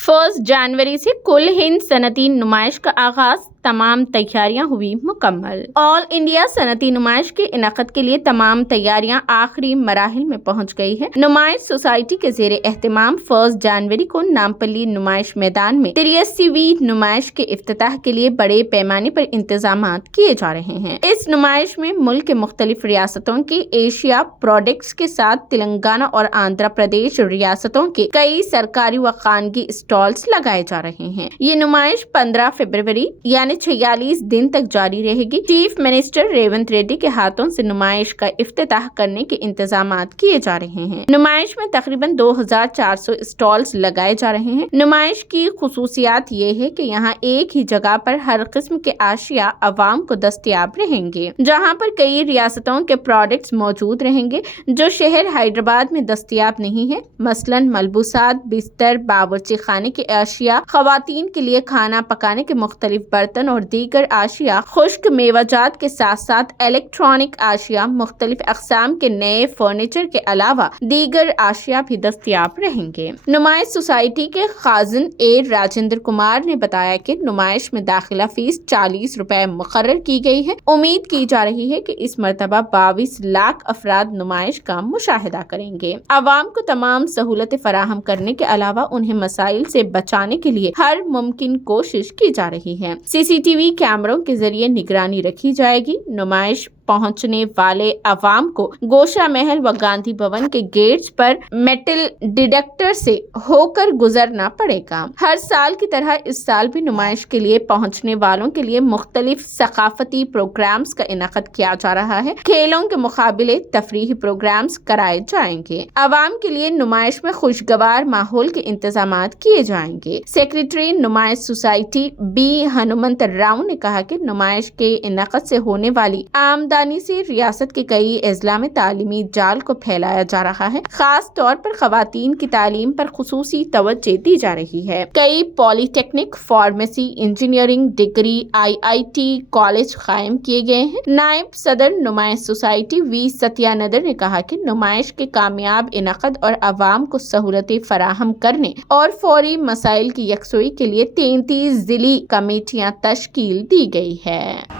1 जनवरी से कुल हिंद सनती नुमाइश का आगाज, तमाम तैयारियां हुई मुकम्मल। ऑल इंडिया सनती नुमाइश के इनाकत के लिए तमाम तैयारियां आखिरी मराहिल में पहुंच गई है। नुमाइश सोसाइटी के ज़ेरे एहतमाम 1 जनवरी को नामपल्ली नुमाइश मैदान में 83वीं नुमाइश के इफ्तिताह के लिए बड़े पैमाने पर इंतजामात किए जा रहे हैं। इस नुमाइश में मुल्क के मुख्तलिफ रियासतों के एशिया प्रोडक्ट्स के साथ तेलंगाना और आंध्र प्रदेश रियासतों के कई सरकारी व खानगी स्टॉल्स लगाए जा रहे हैं। ये नुमाइश 15 फरवरी यानी 46 दिन तक जारी रहेगी। चीफ मिनिस्टर रेवंत रेड्डी के हाथों से नुमाइश का इफ्तिताह करने के इंतजामात किए जा रहे हैं। नुमाइश में तकरीबन 2400 स्टॉल्स लगाए जा रहे हैं। नुमाइश की खुसूसियात ये है कि यहाँ एक ही जगह पर हर किस्म के आशिया अवाम को दस्तयाब रहेंगे, जहाँ पर कई रियासतों के प्रोडक्ट्स मौजूद रहेंगे जो शहर हैदराबाद में दस्तयाब नहीं है। मसलन मलबूसात, बिस्तर, बावर्ची खाने की आशिया, खवातीन के लिए खाना पकाने के मुख्तलिफ बर्तन और दीगर आशिया, खुश्क मेवाजात के साथ साथ इलेक्ट्रॉनिक आशिया, मुख्तलिफ अक़साम के नए फर्नीचर के अलावा दीगर आशिया भी दस्तयाब रहेंगे। नुमाइश सोसाइटी के खाजिन ए राजेंद्र कुमार ने बताया कि नुमाइश में दाखिला फीस 40 रुपए मुकर्रर की गई है। उम्मीद की जा रही है कि इस मरतबा 22 लाख अफराद नुमाइश का मुशाहिदा करेंगे। आवाम को तमाम सहूलतें फराहम करने के अलावा उन्हें मसाइल से बचाने के लिए हर मुमकिन कोशिश की जा रही है। सीसीटीवी कैमरों के जरिए निगरानी रखी जाएगी। नुमाइश पहुंचने वाले अवाम को गोशा महल व गांधी भवन के गेट्स पर मेटल डिटेक्टर से होकर गुजरना पड़ेगा। हर साल की तरह इस साल भी नुमाइश के लिए पहुंचने वालों के लिए मुख्तलिफ सकाफती प्रोग्राम्स का इनाकद किया जा रहा है। खेलों के मुकाबले, तफरीही प्रोग्राम्स कराए जाएंगे। अवाम के लिए नुमाइश में खुशगवार माहौल के इंतजामात किए जाएंगे। सेक्रेटरी नुमाइश सोसाइटी बी हनुमंत राव ने कहा कि नुमाइश के इनाकद से होने वाली आमदनी से रियासत के कई अजला में तालीमी जाल को फैलाया जा रहा है। खास तौर पर खवातीन की तालीम पर खुसूसी तवज्जो दी जा रही है। कई polytechnic, pharmacy, engineering degree, IIT college कायम किए गए हैं। नायब सदर नुमाइश सोसाइटी वी सत्यानंदन ने कहा कि नुमाइश के कामयाब इनाकद और अवाम को सहूलतें फराहम करने और फौरी मसाइल की यकसुई के लिए 33 जिली कमेटियां तश्कील दी गई है।